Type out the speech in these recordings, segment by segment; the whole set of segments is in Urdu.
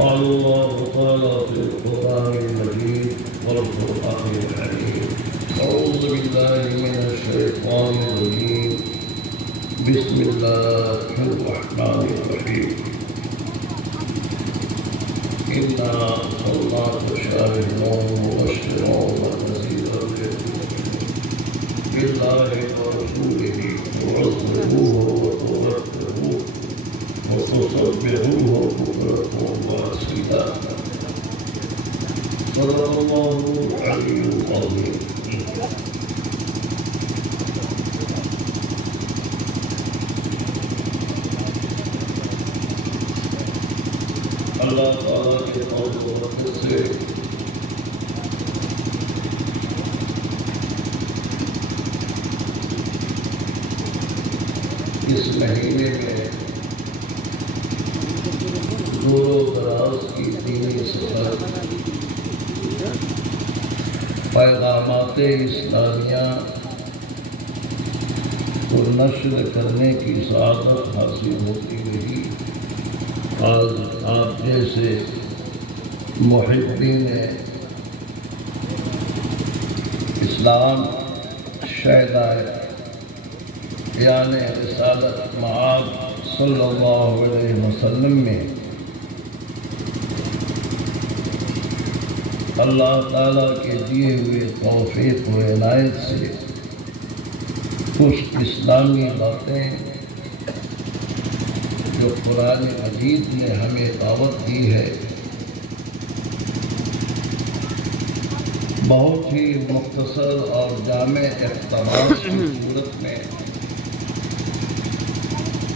قال الله تعالى في القرآن المجيد والقرآن الحكيم أعوذ بالله من الشيطان الرجيم بسم الله الرحمن الرحيم إنا أرسلناك شاهدا ومبشرا ونذيرا بالله ورسوله تعظروه وتوقروه وتصبحوه بكرة وأصيلا صدق الله العلي العظيم. اللہ تعالیٰ کے فضل و رحمت سے اس مہینے میں دور و دراز کی دینی سفر پیغامات اسلامیہ کو نشر کرنے کی سعادت حاصل ہوتی رہی. آج آپ جیسے محبین اسلام شہدائے یعنی رسالت معاذ صلی اللہ علیہ وسلم میں اللہ تعالیٰ کے دیے ہوئے توفیق و عنایت سے کچھ اسلامی باتیں جو قرآن مجید نے ہمیں دعوت دی ہے بہت ہی مختصر اور جامع اقتباس کی صورت میں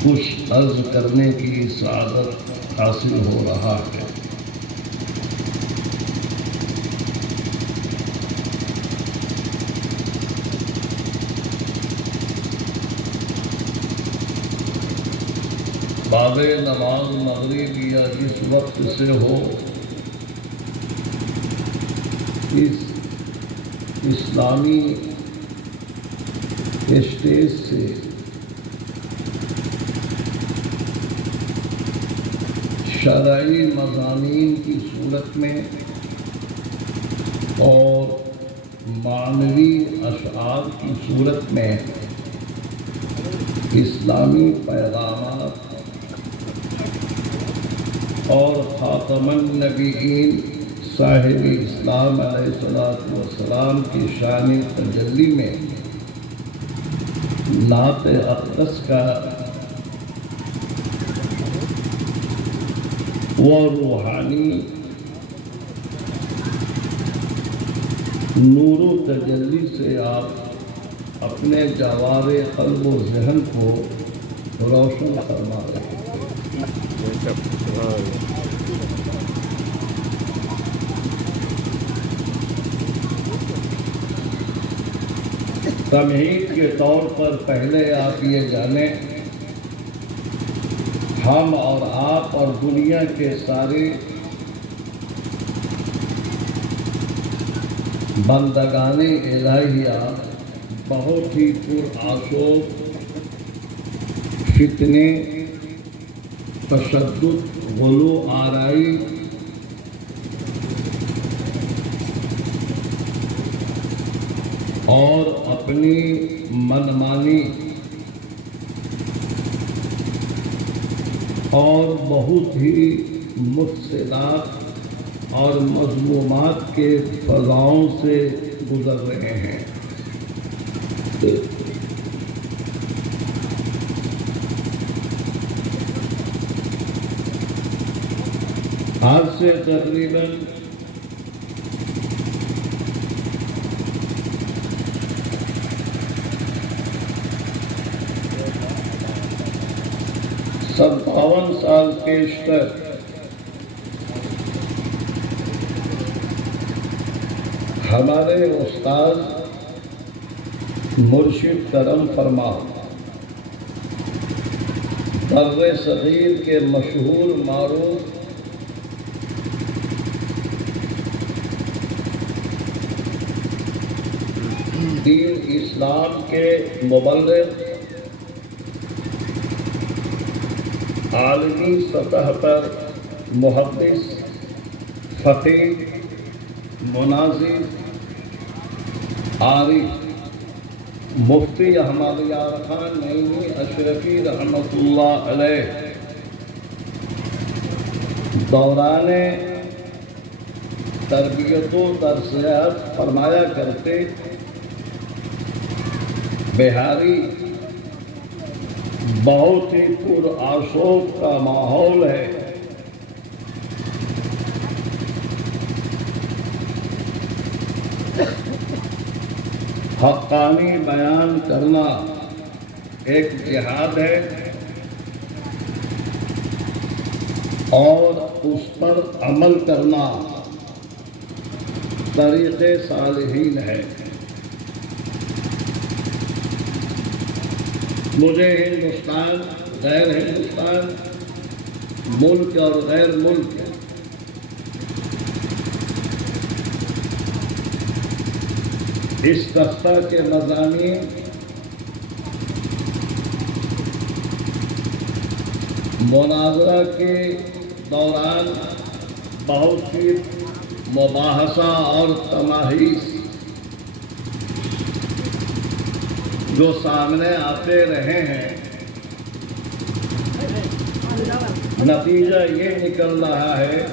کچھ عرض کرنے کی سعادت حاصل ہو رہا ہے. بعد نماز مغرب یا جس وقت سے ہو اس اسلامی اسٹیج سے شرعی مضامین کی صورت میں اور معنوی اشعار کی صورت میں اسلامی پیغامات اور خاتم النبیین صاحب اسلام علیہ السلام کی شان تجلی میں نعت اقدس کا وہ روحانی نور و تجلی سے آپ اپنے جوار قلب و ذہن کو روشن فرما رہے ہیں. تمہید کے طور پر پہلے آپ یہ جانیں ہم اور آپ اور دنیا کے سارے بندگان الہیہ بہت ہی پرآشوب فتنے تشدد غلو آرائی اور اپنی منمانی اور بہت ہی مفسدات اور مذمومات کے فضاؤں سے گزر رہے ہیں. آج سے تقریباً 57 سال پیشتر ہمارے استاد مرشد کرم فرما بر صغیر کے مشہور معروف دین اسلام کے مبلغ عالمی سطح پر محدث، فقیہ، مناظر، عارف مفتی احمد یار خان نعیمی اشرفی رحمۃ اللہ علیہ دوران تربیت و تربیت فرمایا کرتے، بہاری بہت ہی پرآشوب کا ماحول ہے۔ حقانی بیان کرنا ایک جہاد ہے اور اس پر عمل کرنا طریق صالحین ہے۔ مجھے ہندوستان، غیر ہندوستان، ملک اور غیر ملک اس تختہ کے مضامین مناظرہ کے دوران بہت سی مباحثہ اور تماحیث جو سامنے آتے رہے ہیں، نتیجہ یہ نکل رہا ہے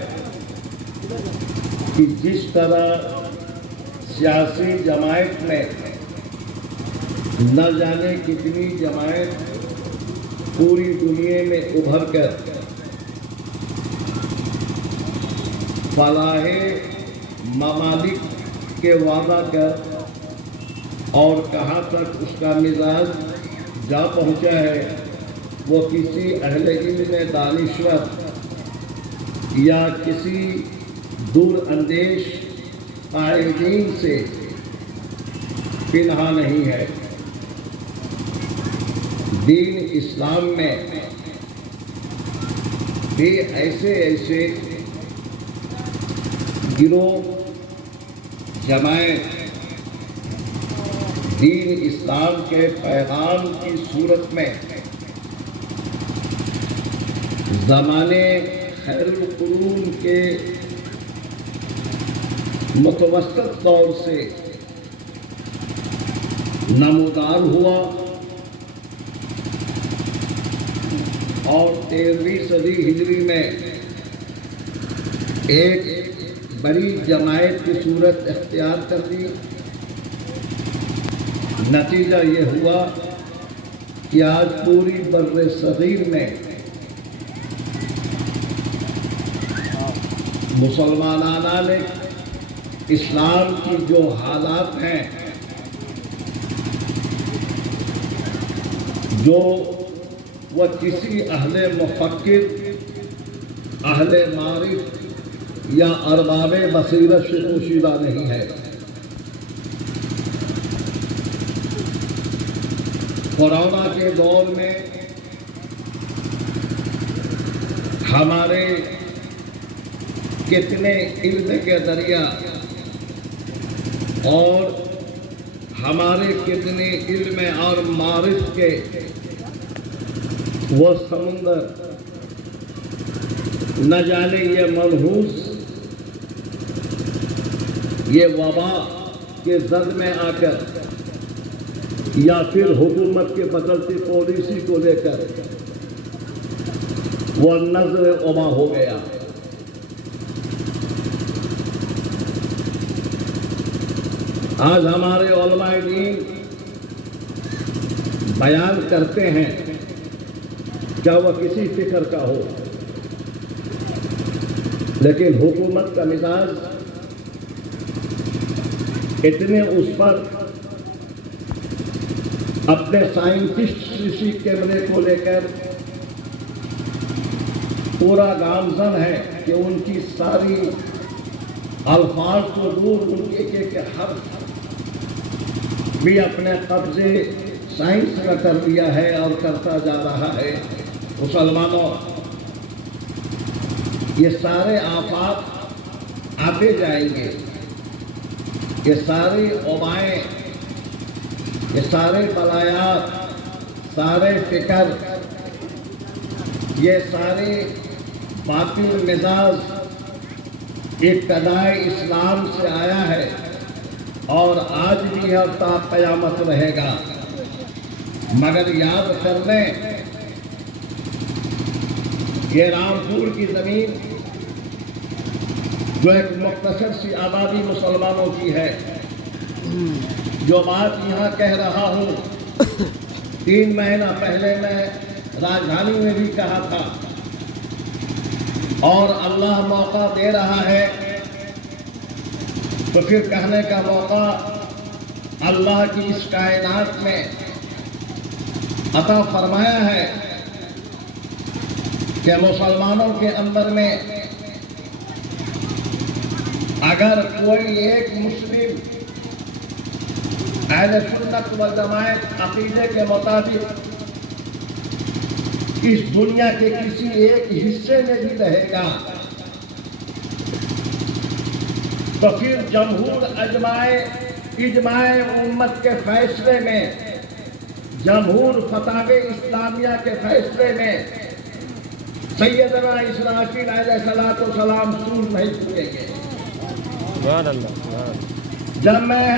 کہ جس طرح سیاسی جماعت میں نہ جانے کتنی جماعت پوری دنیا میں ابھر کر فلاح ممالک کے وعدہ کر اور کہاں تک اس کا مزاج جا پہنچا ہے، وہ کسی اہل علم دانشور یا کسی دور اندیش قائدین سے پنہا نہیں ہے۔ دین اسلام میں بھی ایسے گروہ، جماعت دین اسلام کے پیغام کی صورت میں زمانے خیر القرون کے متوسط دور سے نمودار ہوا اور 13ویں صدی ہجری میں ایک بڑی جماعت کی صورت اختیار کر لی۔ نتیجہ یہ ہوا کہ آج پوری بر صغیر میں مسلمانان نے اسلام کی جو حالات ہیں، جو وہ کسی اہل مفکر، اہل معرف یا ارباب بصیرت سے پوشیدہ نہیں ہے۔ کورونا کے دور میں ہمارے کتنے علم کے دریا اور ہمارے کتنے علم اور معرفت کے وہ سمندر، نہ جانے یہ منحوس، یہ وبا کے زد میں آ کر یا پھر حکومت کے بدلتی پالیسی کو لے کر وہ نظر عما ہو گیا۔ آج ہمارے علماء دین بیان کرتے ہیں، کیا وہ کسی فکر کا ہو، لیکن حکومت کا مزاج اتنے اس پر اپنے سائنٹسٹ سی کیمرے کو لے کر پورا گامزن ہے کہ ان کی ساری الفاظ کو دور ان کے حرف بھی اپنے قبضے سائنس کا کر لیا ہے اور کرتا جا رہا ہے۔ مسلمانوں، یہ سارے آفات آتے جائیں گے، یہ ساری وبائیں، یہ سارے بلایات، سارے فکر، یہ سارے باطل مزاج ابتدائی اسلام سے آیا ہے اور آج بھی ہے تا قیامت رہے گا۔ مگر یاد کر لیں یہ رامپور کی زمین جو ایک مختصر سی آبادی مسلمانوں کی ہے، جو بات یہاں کہہ رہا ہوں 3 مہینہ پہلے میں راجدھانی میں بھی کہا تھا، اور اللہ موقع دے رہا ہے تو پھر کہنے کا موقع اللہ کی اس کائنات میں عطا فرمایا ہے کہ مسلمانوں کے اندر میں اگر کوئی ایک مسلم اہل سنت والجماعت عقیدے کے مطابق اس دنیا کے کسی ایک حصے میں بھی رہے گا تو پھر جمہور اجماع امت کے فیصلے میں، جمہور فتاوی اسلامیہ کے فیصلے میں سیدنا اسرافیل علیہ السلام سور نہیں پھولیں گے۔ جب میں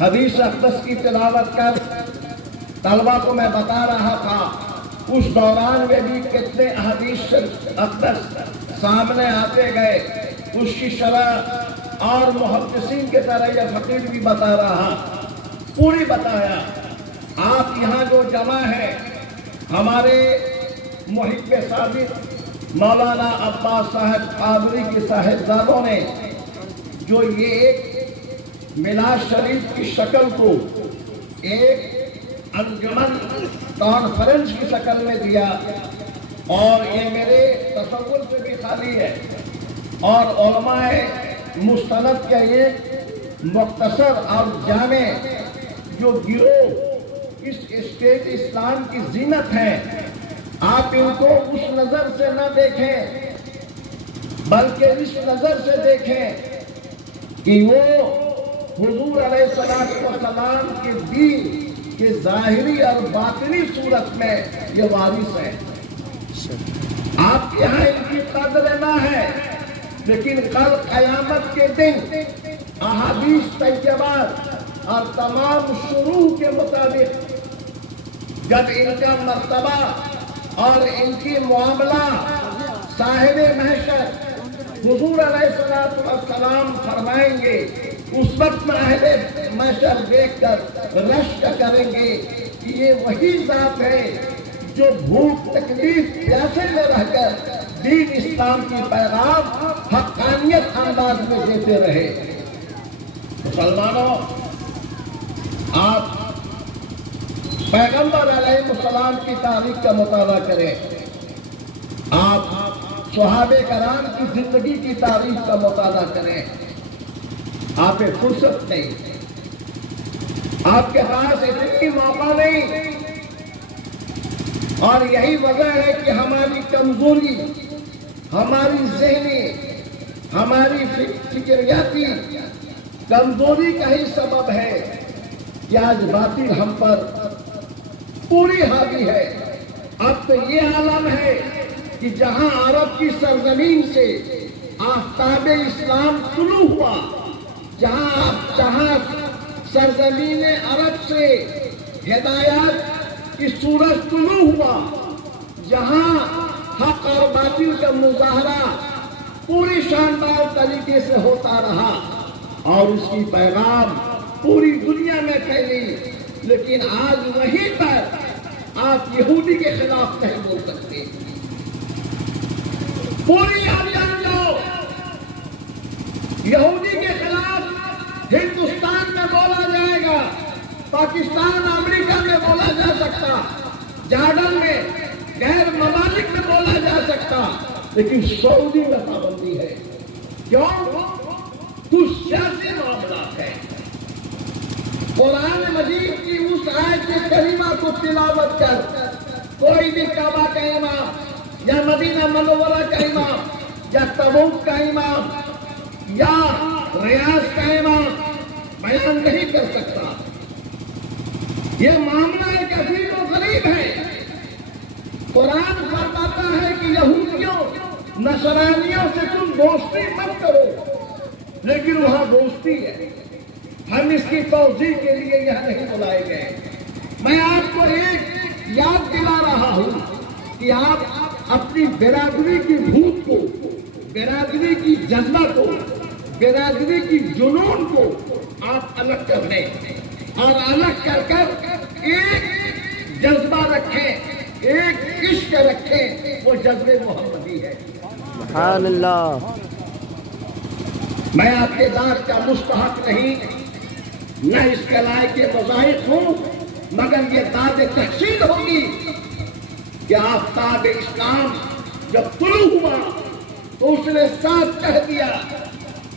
حدیث اقدس کی تلاوت کر طلبہ کو میں بتا رہا تھا، اس دوران میں بھی کتنے احادیث اقدس سامنے آتے گئے، اس کی شرح اور محدثین کے طرح یہ فقیر بھی بتا رہا، پوری بتایا۔ آپ یہاں جو جمع ہے ہمارے محب صادق مولانا عباس صاحب قادری کی صاحبزادوں نے جو یہ ایک میلاد شریف کی شکل کو ایک انجمن کانفرنس کی شکل میں دیا، اور یہ میرے تصور سے بھی خالی ہے، اور علماء مستند کے یہ مختصر اور جامع جو گروہ اس اسٹیٹ اسلام کی زینت ہے، آپ ان کو اس نظر سے نہ دیکھیں بلکہ اس نظر سے دیکھیں کہ وہ حضور علیہ السلام کے دین کے ظاہری اور باطنی صورت میں یہ وارث ہے۔ آپ کے یہاں ان کی قدر نہ ہے، لیکن کل قیامت کے دن احادیث طیبات اور تمام شروع کے مطابق جب ان کا مرتبہ اور ان کی معاملہ صاحب محشر حضور علیہ السلام فرمائیں گے، اس وقت میں اہل محشر دیکھ کر رشک کریں گے کہ یہ وہی ذات ہے جو بھوک تکلیف پیاسے میں رہ کر دین اسلام کی پیغام حقانیت انداز میں دیتے رہے۔ مسلمانوں، آپ پیغمبر علیہ السلام کی تاریخ کا مطالعہ کریں، آپ صحابہ کرام کی زندگی کی تاریخ کا مطالعہ کریں، آپ پہ فرصت نہیں، آپ کے پاس اتنی موقع نہیں، اور یہی وجہ ہے کہ ہماری کمزوری، ہماری ذہنی، ہماری فکریاتی کمزوری کا ہی سبب ہے کہ آج باطل ہم پر پوری حاوی ہے۔ اب تو یہ عالم ہے کہ جہاں عرب کی سرزمین سے آفتاب اسلام طلوع ہوا، جہاں سرزمین عرب سے ہدایات کی سورج طلوع ہوا، جہاں حق اور باطل کا مظاہرہ پوری شاندار طریقے سے ہوتا رہا اور اس کی پیغام پوری دنیا میں پھیلی، لیکن آج وہیں پر آپ یہودی کے خلاف نہیں بول سکتے۔ پوری آپ جان جاؤ، یہودی کے خلاف ہندوستان میں بولا جائے گا، پاکستان امریکہ میں بولا جا سکتا، جارڈن میں غیر ممالک میں بولا جا سکتا، لیکن سعودی میں پابندی ہے۔ کیوں؟ تو سیاسی معاملات ہے۔ قرآن مجید کی اس آیت کریمہ کو تلاوت کر کوئی بھی کعبہ کا امام یا مدینہ منورہ کا امام یا تبوک کا امام یا ریاض کا امام بیان نہیں کر سکتا۔ یہ معاملہ ایک عجیب و غریب ہے۔ قرآن فرماتا ہے کہ یہودیوں نصرانیوں سے تم دوستی مت کرو، لیکن وہاں دوستی ہے، ہم اس کی توضیح کے لیے یہاں نہیں بلائے گئے۔ میں آپ کو ایک یاد دلا رہا ہوں کہ آپ اپنی برادری کی بھوک کو، برادری کی جذبہ کو، برادری کی جنون کو آپ الگ کر لیں اور الگ کر کر ایک جذبہ رکھیں، ایک عشق رکھیں، وہ جذبے محمدی ہے۔ سبحان اللہ۔ میں آپ کے داد کا مستحق نہیں، نہ اس کلائے کے مذاہب ہوں، مگر یہ داد تحصیل ہوگی کہ آفتاب اسلام جب طلوع ہوا تو اس نے ساتھ کہہ دیا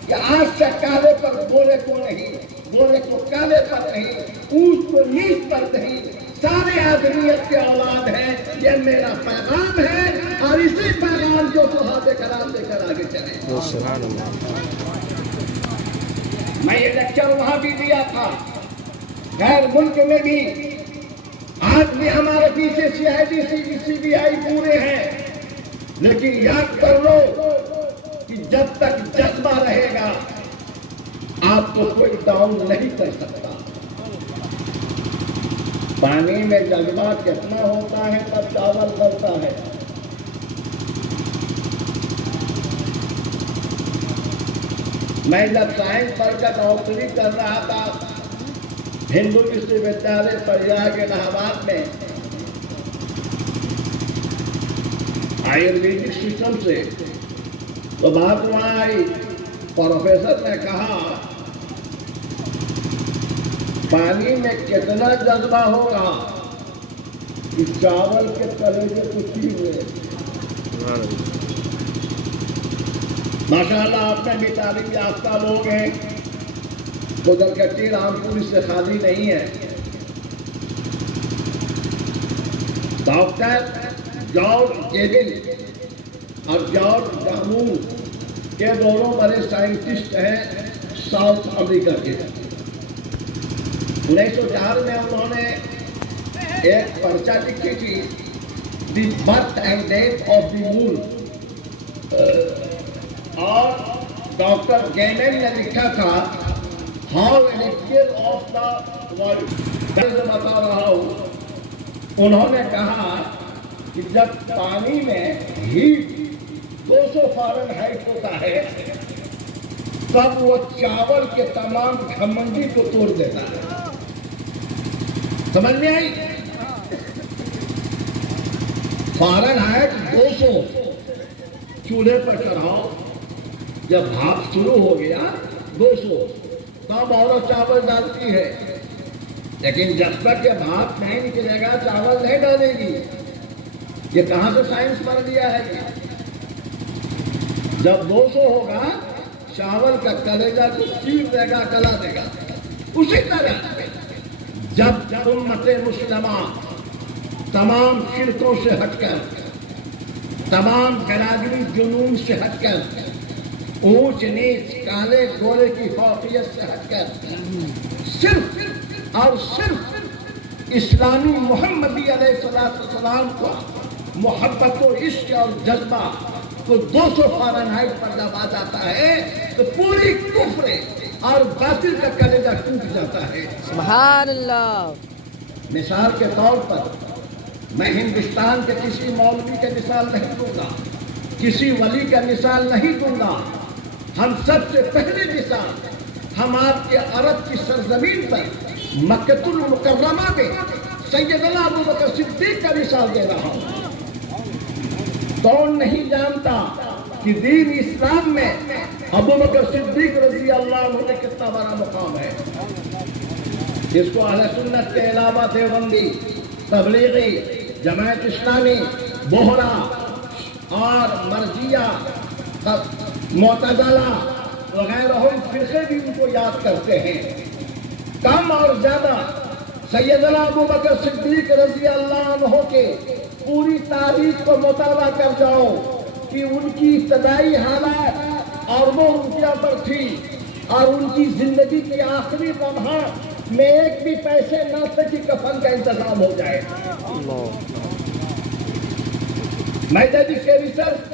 کہ آج سے کالے پر گورے کو نہیں، گورے کو کالے پر نہیں، اونچ کو نیچ پر نہیں، سارے آدمیت کے اولاد ہیں، یہ میرا پیغام ہے، اور اسی پیغام کو صحابہ کرام لے کر آگے چلیں۔ سبحان اللہ۔ میں یہ لیکچر وہاں بھی دیا تھا، غیر ملک میں بھی، آج بھی ہمارے پیچھے CID پورے ہیں، لیکن یاد کر لو کہ جب تک جذبہ رہے گا آپ کو کوئی ڈاؤن نہیں کر سکتا۔ پانی میں جذبہ کتنا ہوتا ہے تب چاول بنتا ہے۔ میں جب سائنس پڑھ کر ڈاکٹری کر رہا تھا ہندو وشو ودیالیہ پریاگ الہ آباد میں، آیورویدک سسٹم سے تو بات وہاں آئی، پروفیسر نے کہا پانی میں کتنا جذبہ ہوگا کہ چاول کے کلیجے کو چیر ہوئے۔ ماشاءاللہ آپ میں بھی تعلیم یافتہ لوگ ہیں، گزرگٹی رامپور اس سے خالی نہیں ہے۔ ڈاکٹر جارج جیبل اور جارج ڈامون کے دونوں بڑے سائنٹسٹ ہیں ساؤتھ امریکہ کے۔ 1904 میں انہوں نے ایک پرچہ لکھی تھی، the birth and death of the moon, اور ڈاکٹر گیمن نے لکھا تھا how electrical of the world. میں بتا رہا ہوں، انہوں نے کہا کہ جب پانی میں ہیٹ 200 فارنہائٹ ہوتا ہے تب وہ چاول کے تمام گھمنڈی کو توڑ دیتا ہے۔ سمجھ میں آئی؟ فارنہائٹ 200 چولہے پر چڑھاؤ، جب بھاپ شروع ہو گیا 200 تب عورت چاول ڈالتی ہے، لیکن جب تک یہ بھاپ نہیں نکلے گا چاول نہیں ڈالے گی۔ یہ کہاں سے سائنس پڑھ لیا ہے؟ جب 200 ہوگا چاول کا کلیجہ کو چیر دے گا، گلا دے گا۔ اسی طرح جب امت مسلمہ تمام شرکوں سے ہٹ کر، تمام برادری جنون سے ہٹ کر، اونچ نیچ کالے گورے کی فوقیت سے ہٹ کر صرف اور صرف اسلامی محمدی علیہ السلام کو محبت و عشق اور جذبہ کو 200 فارنہائٹ پر جب آ جاتا ہے تو پوری کفر اور باطل کا کلیجہ ٹوٹ جاتا ہے۔ سبحان اللہ۔ مثال کے طور پر میں ہندوستان کے کسی مولوی کا مثال نہیں دوں گا، کسی ولی کا مثال نہیں دوں گا، ہم سب سے پہلی مثال ہم آپ کے عرب کی سرزمین پر مکہ المکرمہ میں سیدنا ابو بکر صدیق کا مثال دے رہا ہوں۔ کون نہیں جانتا کہ دین اسلام میں ابو بکر صدیق رضی اللہ عنہ نے کتنا بڑا مقام ہے، جس کو اہل سنت کے علاوہ دیوبندی، تبلیغی، جماعت اسلامی، بوہرا اور مرزیہ، معتزلہ وغیرہ فرقے بھی ان کو یاد کرتے ہیں۔ کم اور زیادہ سیدنا ابو بکر صدیق رضی اللہ عنہ کے پوری تاریخ کو مطالعہ کر جاؤ کہ ان کی ابتدائی حالات اور وہ روپیہ پر تھی، اور ان کی زندگی کی آخری لمحہ میں ایک بھی پیسے نہ تھے کہ کفن کا انتظام ہو جائے۔ میں جب اس کے ریسرچ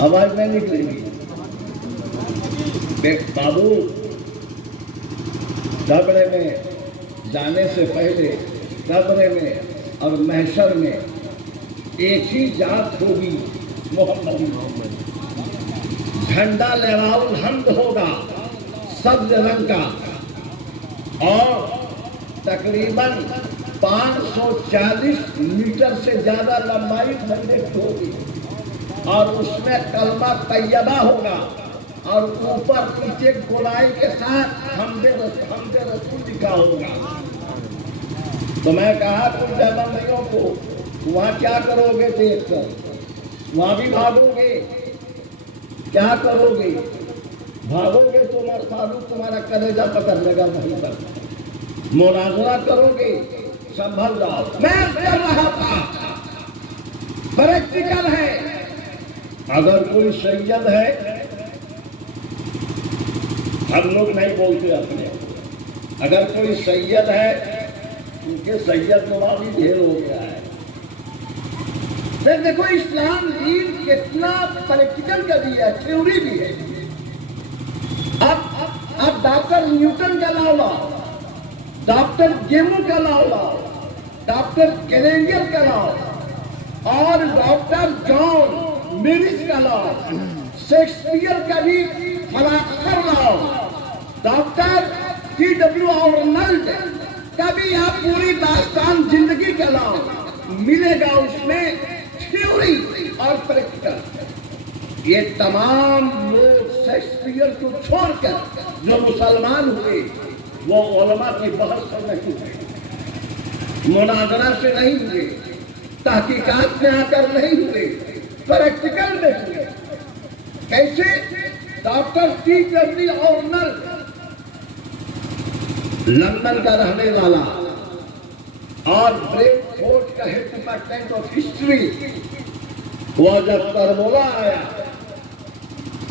آواز نہیں نکلے گی. بابو قبر میں جانے سے پہلے قبر میں اور محشر میں ایک ہی ذات ہوگی، محمد. جھنڈا لہراؤ الحمد ہوگا سبز رنگ کا، اور تقریباً 540 میٹر سے زیادہ لمبائی جھنڈے کی ہوگی، اور اس میں کلمہ طیبہ ہوگا، اور اوپر نیچے گولائی کے ساتھ حمد رسول لکھا ہوگا. تو میں کہا کچھ دیوبندیوں کو وہاں کیا کرو گے دیکھ کر؟ وہاں بھی بھاگو گے؟ کیا کرو گے؟ بھاگو گے تو تمہارا کلیجہ پکڑ لے گا وہیں پر. مناظرہ کرو گے؟ سنبھل جاؤ. میں کر رہا تھا پریکٹیکل ہے. اگر کوئی سید ہے، ہم لوگ نہیں بولتے اپنے، اگر کوئی سید ہے، کیونکہ سید نوابی ڈھیر ہو گیا ہے. دیکھو اسلام دین کتنا پریکٹیکل کا بھی ہے، تھیوری بھی ہے. اب ڈاکٹر نیوٹن کا نام لاؤ، ڈاکٹر گیمو کا نام لاؤ، ڈاکٹر گیلیلیو کا لاؤ، اور ڈاکٹر جان میریس کا لاؤ، شیکسپیئر کا بھی فلاسفر لاؤ، ڈاکٹر ٹی.ڈبلیو. آرنلڈ کا بھی آپ پوری داستان زندگی کا لاؤ، ملے گا اس میں تھیوری اور پریکٹیکل. یہ تمام لوگ شیکسپیئر کو چھوڑ کر جو مسلمان ہوئے وہ علماء کی بحث سے نہیں ہوئے، مناظرہ سے نہیں ہوئے، تحقیقات میں آ کر نہیں ہوئے، پریکٹیکل میں ہوئے. کیسے؟ ڈاکٹر ٹی.ڈبلیو. آرنلڈ لندن کا رہنے والا اور بریڈ فورٹ کا ہیڈ ڈپارٹمنٹ آف ہسٹری، وہ جب کربلا آیا،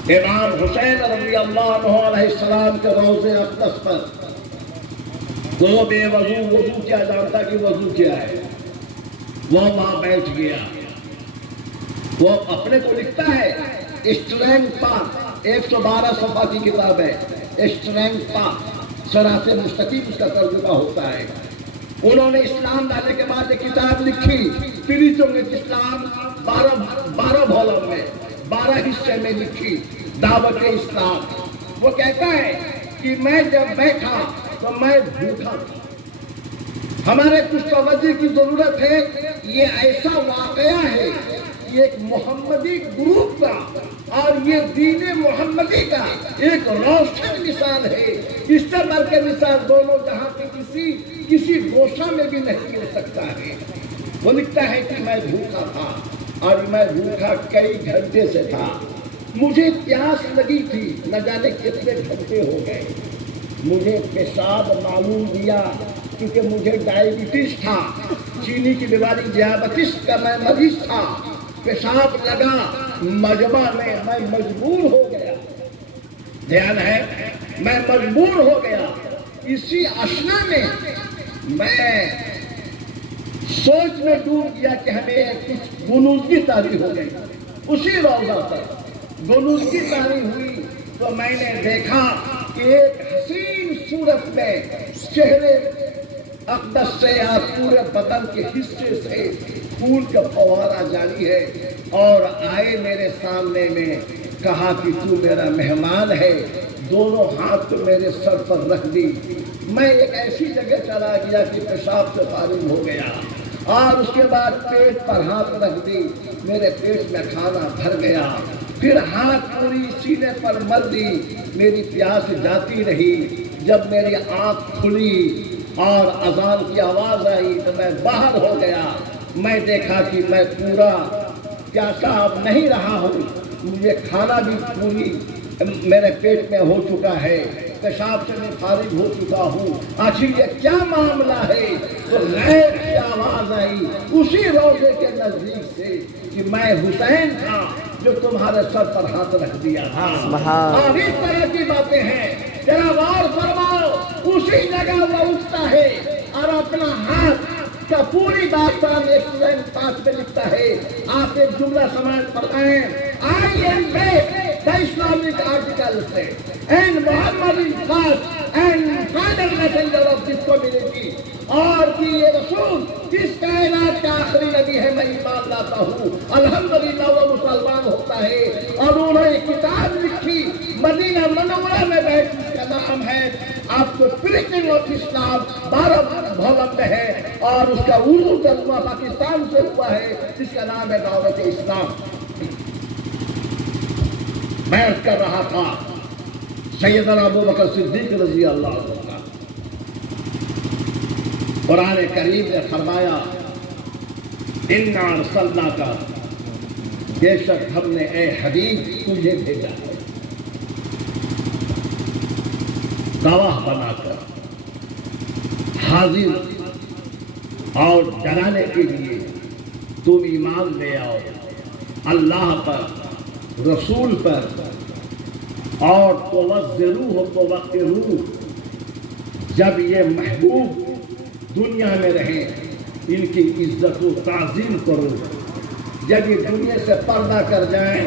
امام حسین رضی اللہ عنہ علیہ السلام کے روضے اقدس پر، وہ بے وضو کیا جانتا کہ وضو کیا ہے، وہ وہاں بیٹھ گیا. وہ اپنے کو لکھتا ہے اسٹرینگ پاک، 112 صفحہ کی کتاب ہے اسٹرینگ پاک، صراط مستقیم اس کا ترجمہ ہوتا ہے. انہوں نے اسلام لانے کے بعد ایک کتاب لکھی، پریچنگ اسلام، 12 بھولم میں 12 حصے میں لکھی، دعوت اسلام. وہ کہتا ہے کہ میں جب بیٹھا تو میں بھوکا تھا. ہمارے کچھ توجہ کی ضرورت ہے. یہ ایسا واقعہ ہے، یہ ایک محمدی گروپ کا اور یہ دین محمدی کا ایک روشن مثال ہے. اس سے بڑھ کے مثال دونوں جہاں کے کسی گوشہ میں بھی نہیں ہو سکتا ہے. وہ لکھتا ہے کہ میں بھوکا تھا اور میں بھوکا کئی گھنٹے سے تھا. مجھے پیاس لگی تھی، نہ جانے کتنے گھنٹے ہو گئے. مجھے پیشاب معلوم دیا کیونکہ مجھے ڈائبٹیز تھا، چینی کی بیماری ذیابیطس کا میں مریض تھا. پیشاب لگا مجمع میں، میں مجبور ہو گیا. دھیان ہے، میں مجبور ہو گیا. اسی اشنا میں سوچ میں ڈوب گیا کہ ہمیں کچھ گنودگی طاری ہو گئی. اسی روزہ پر گنودگی طاری ہوئی تو میں نے دیکھا کہ ایک حسین صورت میں چہرے اقدس سے یا پورے بدن کے حصے سے خون کا فوارہ جاری ہے، اور آئے میرے سامنے میں، کہا کہ تو میرا مہمان ہے. دونوں ہاتھ میرے سر پر رکھ دی. میں ایک ایسی جگہ چلا گیا کہ پیشاب سے فارغ ہو گیا، اور اس کے بعد پیٹ پر ہاتھ رکھ دی. میرے پیٹ میں کھانا بھر گیا. پھر ہاتھ پوری سینے پر مل دی. میری پیاس جاتی رہی. جب میری آنکھ کھلی اور اذان کی آواز آئی تو میں باہر ہو گیا. میں دیکھا کہ میں پورا پیاسا اب نہیں رہا ہوں. مجھے کھانا بھی پوری میرے پیٹ میں ہو چکا ہے، پیشاب سے میں فارغ ہو چکا ہوں. آخر یہ کیا معاملہ ہے؟ تو غیب کی آواز آئی اسی روزے کے نزدیک سے کہ میں حسین تھا جو تمہارے سر پر ہاتھ رکھ دیا تھا. اور اس طرح کی باتیں ہیں. ذرا غور فرماؤ، اسی جگہ وہ اٹھتا ہے اور اپنا ہاتھ کا پوری داستان ایک پاس میں لکھتا ہے. آپ ایک جملہ سماعت فرمائیں. I am break the Islamic articles and Muhammad is first and final messenger of this community. اور کہ یہ رسول جس کائنات کا آخری نبی ہے میں ایمان لاتا ہوں. الحمدللہ وہ مسلمان ہوتا ہے. اور انہوں نے کتاب لکھی مدینہ منورہ میں بیٹھ جس کا نام ہے آپ کو پریچنگ آف اسلام 12 بھولم میں ہے اور اس کا اردو ترجمہ پاکستان سے ہوا ہے جس کا نام ہے دعوت اسلام. میں عرض کر رہا تھا سیدنا ابوبکر صدیق رضی اللہ عنہ کا قرآن کریم نے فرمایا اِنَّا أَرْسَلْنَاكَ بے شک ہم نے اے حبیب تجھے بھیجا ہے گواہ بنا کر حاضر اور ڈرانے کے لیے. تم ایمان لے آؤ اللہ پر رسول پر اور توزروہ توقروہ. جب یہ محبوب دنیا میں رہیں ان کی عزت و تعظیم کرو. جب یہ دنیا سے پردہ کر جائیں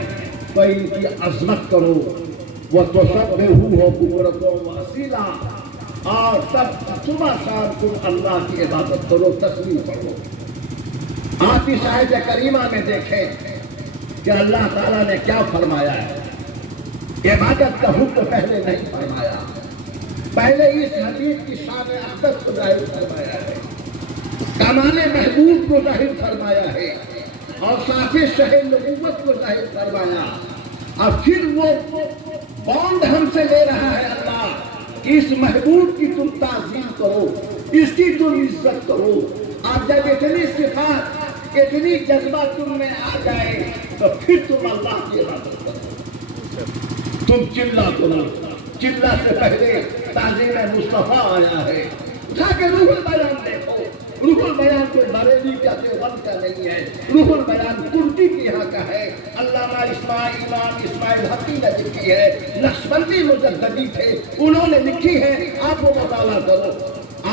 تو ان کی عظمت کرو. وَتُسَبِّحُوهُ بُكْرَةً وَأَصِيلًا اور تب صبح شام تم اللہ کی عبادت کرو تسبیح پڑھو. آپ اس آیت کریمہ میں دیکھیں کہ اللہ تعالیٰ نے کیا فرمایا ہے. عبادت کا حکم پہلے نہیں فرمایا. پہلے اس حدیث کی شان اقدس کو ظاہر فرمایا ہے. کمال محبوب کو ظاہر فرمایا ہے اور صاف شہر نبوت کو ظاہر فرمایا. اور پھر وہ بانڈ ہم سے لے رہا ہے اللہ اس محبوب کی تم تعظیم کرو اس کی تم عزت کرو. اور جب اتنی صفات اتنی جذبہ تم میں آ جائے تو پھر تم اللہ کی عبادت کرو. تم چلا کرو. چلا سے پہلے تعظیم مصطفیٰ آیا ہے. اٹھا کے روح البیان دیکھو. روح البیان کو بریلی کا دیوبند کا نہیں ہے. روح البیان ترکی کے یہاں کا ہے. علامہ امام اسماعیل حقی نے لکھی ہے. نقشبندی مجددی تھے انہوں نے لکھی ہے. آپ وہ مطالعہ کرو.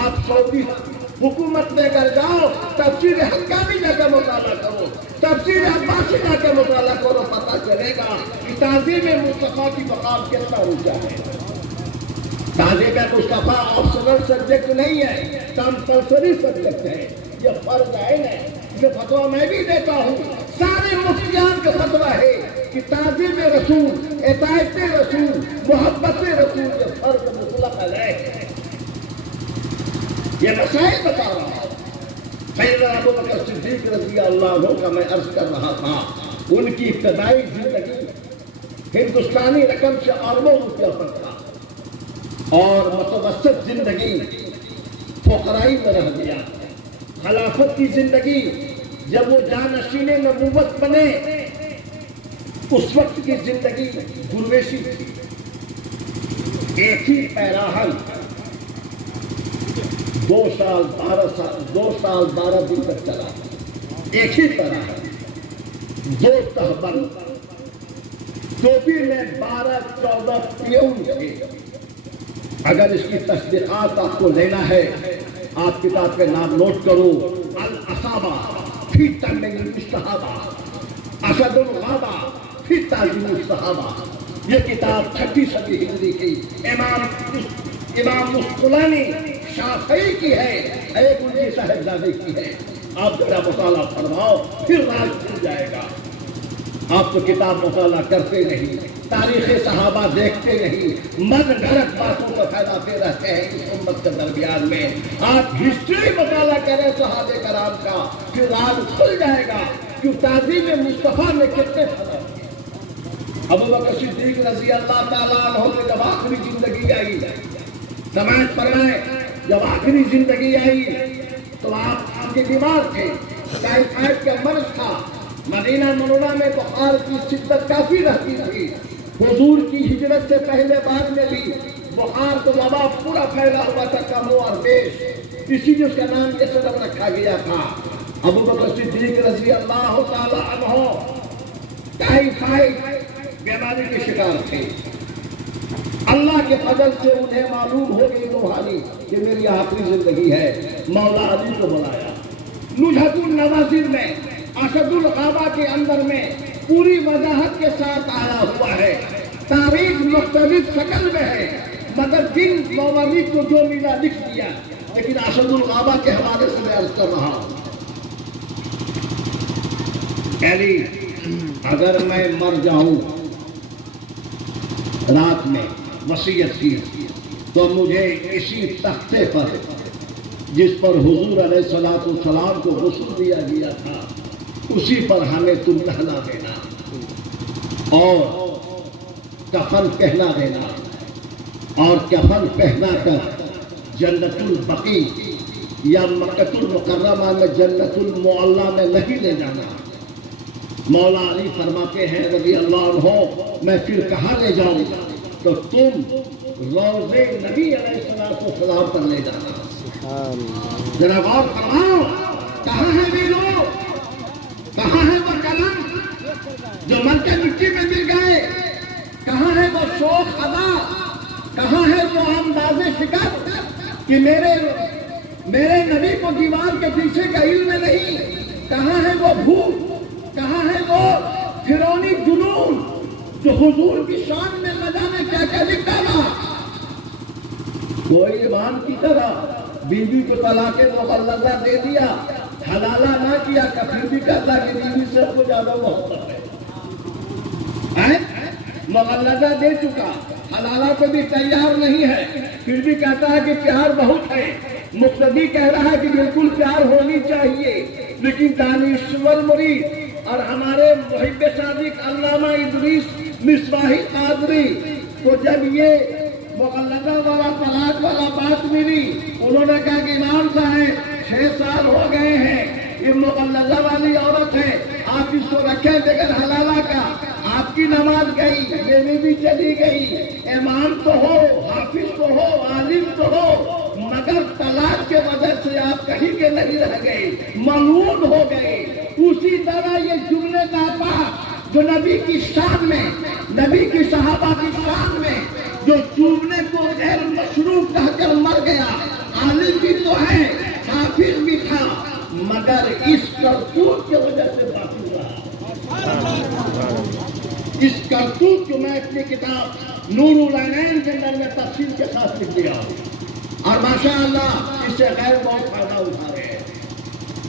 آپ سعودی حکومت میں کر جاؤ تفسیر حقانی جا کے مطالعہ کرو. تفسیر عباسی جا کے مطالعہ کرو. پتہ چلے گا کہ تعظیم مصطفیٰ کی مقام کتنا اونچا ہے. تعظیم مصطفیٰ آپشنل سبجیکٹ نہیں ہے کمپلسری سبجیکٹ ہے. یہ فرض عین ہے. یہ فتویٰ میں بھی دیتا ہوں. سارے مفتیان کا فتویٰ ہے کہ تعظیم رسول اطاعت رسول محبت رسول یہ فرض مطلق ہے. یہ مسائل بتا رہا ہوں. سیدنا ابوبکر صدیق رضی اللہ عنہ کا میں عرض کر رہا تھا. ان کی ابتدائی زندگی ہندوستانی رقم سے اربوں روپیہ پر تھا اور متوسط زندگی فقرائی میں رہ گیا. خلافت کی زندگی جب وہ جانشین نبوت بنے اس وقت کی زندگی درویشی تھی. ایک ہی پیراہن 2 سال 12 دن تک چلا. ایک ہی پیراہن 2 تہبند ٹوپی میں 12-14 پیون تھے. اگر اس کی تصدیقات آپ کو لینا ہے آپ کتاب کے نام نوٹ کرو. الاصابہ فی تمیم الصحابہ اسد الغابہ فی تعظیم الصحابہ. یہ کتاب 6 صدی ہجری کی امام مسقلانی شافعی کی ہے. ایک ان کی صاحبزادی کی ہے. آپ ذرا مطالعہ فرماؤ پھر راز کھل جائے گا. آپ تو کتاب مطالعہ کرتے نہیں تاریخ صحابہ دیکھتے نہیں من گھڑت باتوں کو پھیلاتے رہتے ہیں اس امت کے درمیان میں. آپ ہسٹری مطالعہ کریں صحابہ کرام کا پھر راز کھل جائے گا کہ تعظیم مصطفیٰ میں کتنے فرق. ابوبکر صدیق رضی اللہ تعالیٰ عنہ نے جب آخری زندگی آئی سماعت فرمائے جب آخری زندگی آئی تو آپ کے بیمار تھے. ٹائیفائڈ کا مرض تھا. مدینہ منورہ میں بخار کی شدت کافی رہتی تھی. حضور کی ہجرت سے پہلے بعد میں بھی بخار تو وبا پورا پھیلا ہوا تھا کم اور بیش. اسی لیے اس کا نام یہ سبب رکھا گیا تھا. ابوبکر صدیق رضی اللہ تعالی عنہ ٹائیفائڈ بیماری کے شکار تھے. اللہ کے فضل سے انہیں معلوم ہو گئی روحانی کہ میری آخری زندگی ہے. مولا علی کو بلایا. نجحت النوازر میں اسد الغابہ کے اندر میں پوری وضاحت کے ساتھ آیا ہوا ہے. تاریخ مختلف شکل میں ہے مگر جن مورخ کو جو ملا لکھ دیا. لیکن اسد الغابہ کے حوالے سے میں عرض کر رہا ہوں علی اگر میں مر جاؤں رات میں وصیت کی تو مجھے اسی تختے پر جس پر حضور علیہ الصلوۃ والسلام کو غسل دیا گیا تھا اسی پر ہمیں تم نہلا دینا اور کفن پہنا دینا اور کفن پہنا کر جنت البقیع یا مکۃ المکرمہ میں جنت المعلیٰ میں نہیں لے جانا. مولا علی فرماتے ہیں رضی اللہ عنہ میں پھر کہاں لے جاؤں تو تم روضے نبی علیہ الصلوۃ والسلام پر لے جانا. ذرا غور فرماؤ کہاں ہے وہ لوگ, کہاں ہے وہ قلم جو من کے مٹی میں مل گئے, کہاں ہے وہ شوق ادا, کہاں ہے وہ انداز فکر کہ میرے نبی کو دیوار کے پیچھے کا علم نہیں, کہاں ہے وہ بھوک, کہاں ہے وہ فرعونی جنون جو حضور کی شان میں نہ جانے کیا کیا لکھا تھا. کوئی ایمان کی طرح بیوی کو طلاق مغلظہ دے دیا, حلالہ نہ کیا کہ پھر بھی کہتا کہ بیوی سے کو زیادہ محبت ہے. مغلظہ دے چکا, حلالہ کو بھی تیار نہیں ہے, پھر بھی کہتا ہے کہ پیار بہت ہے. مقتدی کہہ رہا ہے کہ بالکل پیار ہونی چاہیے. لیکن دانشور مرید اور ہمارے محب صادق علامہ ادریس مصباحی قادری کو جب یہ مغلظہ والا طلاق والا بات ملی انہوں نے کہا کہ امام صاحب 6 سال ہو گئے ہیں, یہ مغلظہ والی عورت ہے, آپ اس کو رکھیں بغیر حلالہ کا. آپ کی نماز گئی, بیوی بھی چلی گئی, امام تو ہو, حافظ تو ہو, عالم تو ہو, مگر طلاق کے وجہ سے آپ کہیں کے نہیں رہ گئے, ملعون ہو گئے. اسی طرح یہ جملے ناپاک جو نبی کی شان میں, نبی کی صحابہ کی شان میں جو چوبنے کو غیر مشروع کہہ کر مر گیا, عالم بھی تو ہے, حافظ بھی تھا, مگر اس کرتوت کی وجہ سے باقی رہا. اس کرتوت کو میں اپنی کتاب نور العینین کے اندر میں تفصیل کے ساتھ لکھ دیا ہوں اور ماشاءاللہ اس سے غیر بہت فائدہ اٹھا رہے ہیں.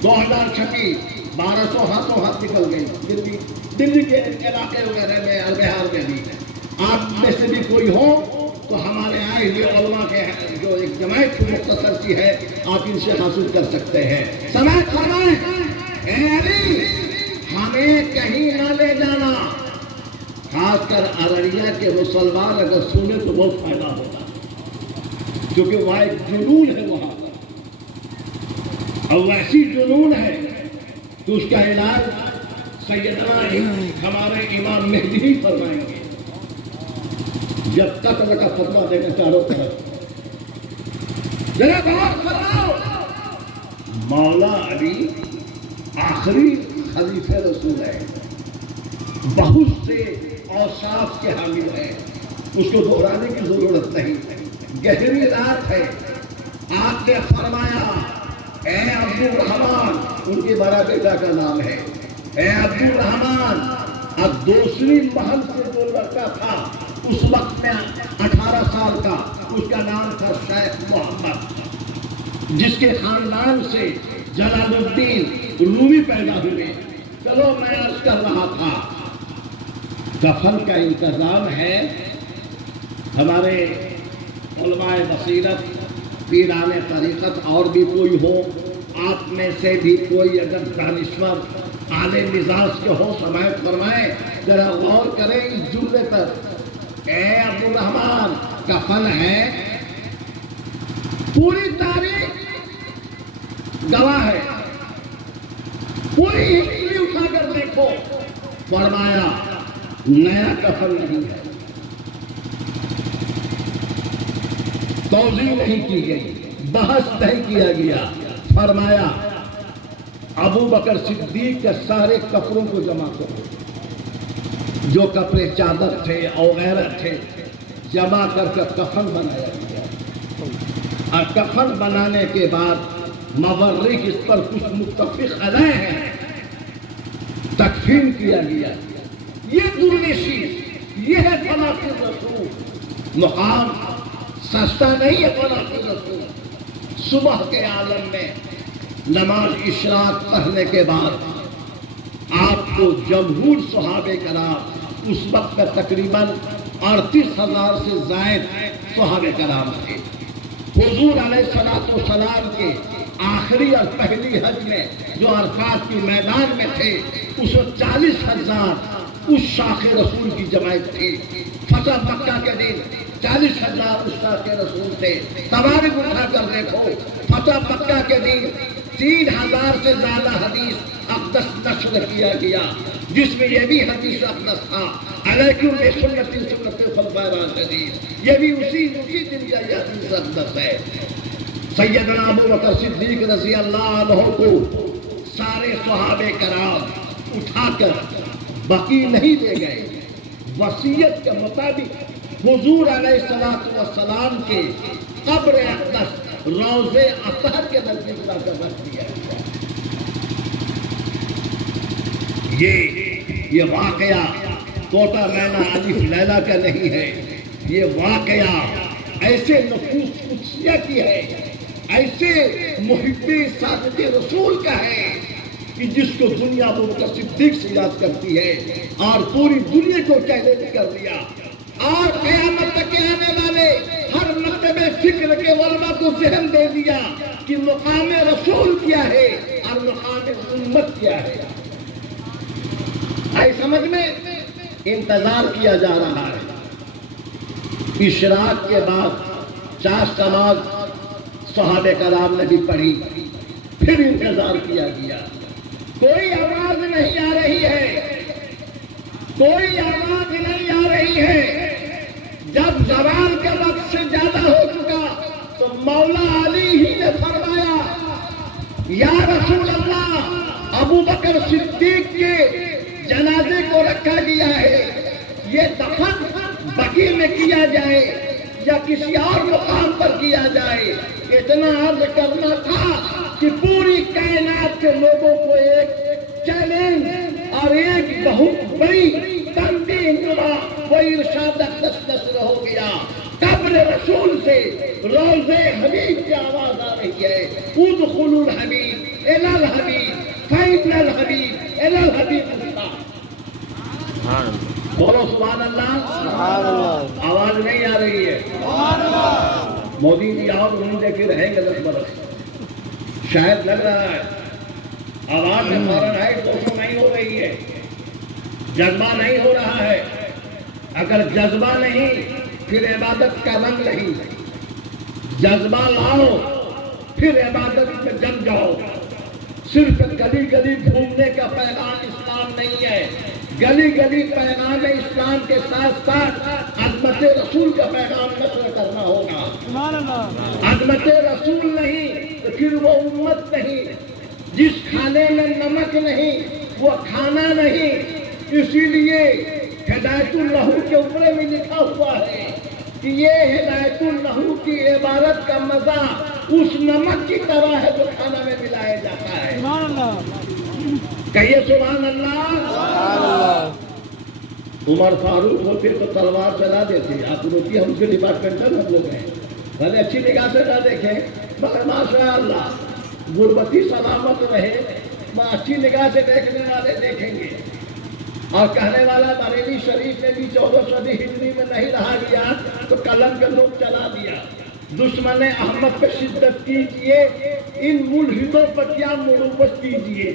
2026 1200 ہاتھوں ہاتھ نکل گئی دلی کے علاقے وغیرہ میں اور بہار میں بھی. آپ میں سے بھی کوئی ہو تو ہمارے آئے ہوئے علماء کے جو ایک جماعت مختصر سی ہے آپ ان سے حاصل کر سکتے ہیں. سماعت فرمائیں, اے علی ہمیں کہیں نہ لے جانا, خاص کر ارریہ کے مسلمان اگر سنے تو بہت فائدہ ہوگا کیونکہ وہاں ایک جنون ہے وہاں اور ویسی جنون ہے تو اس کا علاج سیدنا ہمارے امام مہدی ہی فرمائیں گے جب قتل کا فتویٰ دے گا چاروں طرف. ذرا غور فرماؤ, مولا علی آخری خلیفہ رسول ہے, بہت سے اوصاف کے حامل ہے, اس کو دہرانے کی ضرورت نہیں. گہری رات ہے, آپ نے فرمایا اے عبد الرحمن, ان کے بڑا بیٹا کا نام ہے, اے عبد الرحمن. اب دوسری محل سے جو لڑکا تھا اس وقت میں 18 سال کا, اس کا نام تھا شیخ محمد, جس کے خاندان سے جلال الدین رومی پیدا ہوئے. چلو میں عرض کر رہا تھا کفن کا انتظام ہے. ہمارے علماء بصیرت, پیران طریقت اور بھی کوئی ہو, آپ میں سے بھی کوئی اگر دانشور اعلی مزاج کے ہو سماعت فرمائیں, ذرا غور کریں اس جملے پر. اے عبد الرحمن کفن ہے, پوری تاریخ گواہ ہے, پوری ہسٹری اٹھا کر دیکھو. فرمایا نیا کفن نہیں ہے, توضیح نہیں کی گئی, بحث نہیں کیا گیا. فرمایا ابو بکر صدیق کے سارے کپڑوں کو جمع کرو, جو کپڑے چادر تھے وغیرہ تھے جمع کر کفن بنایا گیا. اور کفن بنانے کے بعد مورخ اس پر کچھ متفق علیہ ہیں, تکفین کیا گیا. یہ درنشی، یہ ہے فنا فی الرسول. مقام سستا نہیں ہے فنا فی الرسول. صبح کے عالم میں نماز اشراق پڑھنے کے بعد آپ کو جمہور صحابہ کرام، اس وقت کا تقریباً 38,000 سے زائد صحابہ کرام تھے. حضور علیہ السلام کے آخری اور پہلی حج میں جو عرفات کے میدان میں تھے، اس میں 40,000 اس شاخ رسول کی جماعت تھی. فتح مکہ کے دن 40,000 اس شاخ رسول تھے. تواریخ اٹھا کر دیکھو، فتح مکہ کے دن 3,000 سے زیادہ حدیث اقدس نشر کیا گیا، جس میں یہ بھی حدیث اقدس تھا علیکم بسنتی سنت الخلفاء الراشدین. یہ بھی اسی دن کا یہ حدیث اقدس ہے. سیدنا ابو بکر صدیق رضی اللہ عنہ کو سارے صحابہ کرام اٹھا کر بقیع نہیں لے گئے. وصیت کے مطابق حضور علیہ السلام کے قبر اقدس روضہ اطہر کے نزدیک لا کر رکھ دیا گیا. یہ واقعہ کوٹا مینا الف لیلا کا نہیں ہے. یہ واقعہ ایسے نفوس قدسیہ کی ہے، ایسے محب سعادت رسول کا ہے کہ جس کو دنیا ابو بکر صدیق سے یاد کرتی ہے اور پوری دنیا کو چیلنج کر دیا. اور قیامت تک آنے والے ہر مکتب فکر کے علماء کو ذہن دے دیا کہ مقام رسول کیا ہے اور مقام امت کیا ہے. آئی سمجھ میں؟ انتظار کیا جا رہا ہے. اشراق کے بعد چاشت نماز صحابہ کرام نے بھی پڑھی، پھر انتظار کیا گیا. کوئی آواز نہیں آ رہی ہے، کوئی آواز نہیں آ رہی ہے. جب زوال کا وقت سے زیادہ ہو چکا تو مولا علی ہی نے فرمایا یا رسول اللہ، ابو بکر صدیق کے جنازے کو رکھا گیا ہے، یہ دفن بقیع میں کیا جائے یا کسی اور مقام پر کیا جائے. اتنا عرض کرنا تھا کہ پوری کائنات کے لوگوں کو ایک چیلنج اور ایک بہت بڑی تنبیہ ملا. وہ ارشاد اقدس نشر ہو گیا. قبر رسول سے روضہ حبیب کی آواز آ رہی ہے. ادخلوا الحبیب الی الحبیب فإن الحبیب الی الحبیب. بولو سبحان اللہ. سبحان اللہ. آواز نہیں آ رہی ہے. مودی جی آپ نہیں دیکھے رہیں گے 10 برس، شاید لگ رہا ہے آواز میں فوراً ہے، کوشش نہیں ہو رہی ہے، جذبہ نہیں ہو رہا ہے. اگر جذبہ نہیں پھر عبادت کا رنگ نہیں. جذبہ لاؤ پھر عبادت میں جم جاؤ. صرف گلی گلی گھومنے کا پیغام اسلام نہیں ہے. گلی گلی پیغام اسلام کے ساتھ ساتھ عظمت رسول کا پیغام نشر کرنا ہوگا. عظمت رسول نہیں تو پھر وہ امت نہیں. جس کھانے میں نمک نہیں وہ کھانا نہیں. اسی لیے ہدایت النحو کے اوپر میں لکھا ہوا ہے کہ یہ ہدایت النحو کی عبارت کا مزہ اس نمک کی طرح ہے جو کھانا میں ملایا جاتا ہے. کہیے سبحان اللہ. عمر فاروق ہوتے تو تلوار چلا دیتے. آپ روٹی ہم کے ڈپارٹمنٹل ہم لوگ ہیں، بھلے اچھی نگاہ سے نہ دیکھیں مگر ماشاء اللہ غربتی سلامت رہے، اچھی نگاہ سے دیکھنے والے دیکھیں گے. اور کہنے والا بریلی شریف نے بھی 14 صدی ہجری میں نہیں رہا گیا تو قلم کے لوگ چلا دیا. دشمن احمد پہ شدت کیجئے، ان ملحدوں پر کیا مروت کیجئے.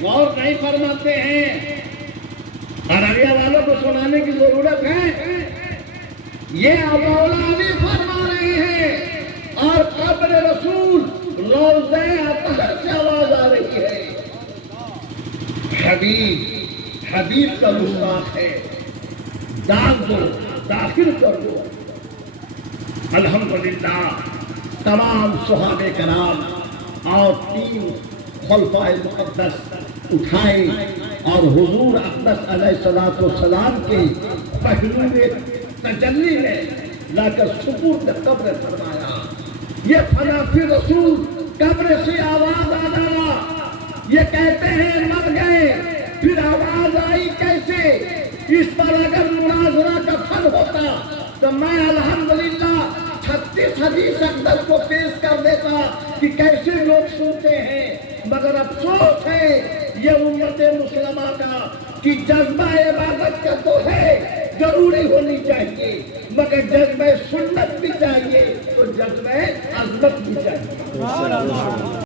غور نہیں فرماتے ہیں. ارریہ والوں کو سنانے کی ضرورت ہے. یہ مولا علی فرما رہے ہیں اور قبر رسول روضہ اطہر سے آواز آ رہی ہے. حبیب کا مشتاق ہے. داغ دو، داخل کر دو. الحمدللہ تمام صحابہ کرام اور 3 خلفائے مقدس اٹھائے اور حضور اقدس علیہ السلام کے پہلو تجلی میں لا کر سپرد قبر فرمایا. یہ فنا فی رسول قبر سے آواز آ ڈالا. یہ کہتے ہیں مر گئے پھر اس پر اگر مناظرہ کا پھل ہوتا تو میں الحمدللہ 36 حدیث اقدس کو پیش کر دیتا کہ کیسے لوگ سنتے ہیں، مگر افسوس ہے یہ امت مسلمہ کا کہ جذبہ عبادت کا تو ہے، ضروری ہونی چاہیے، مگر جذبہ سنت بھی چاہیے اور جذبہ عظمت بھی چاہیے۔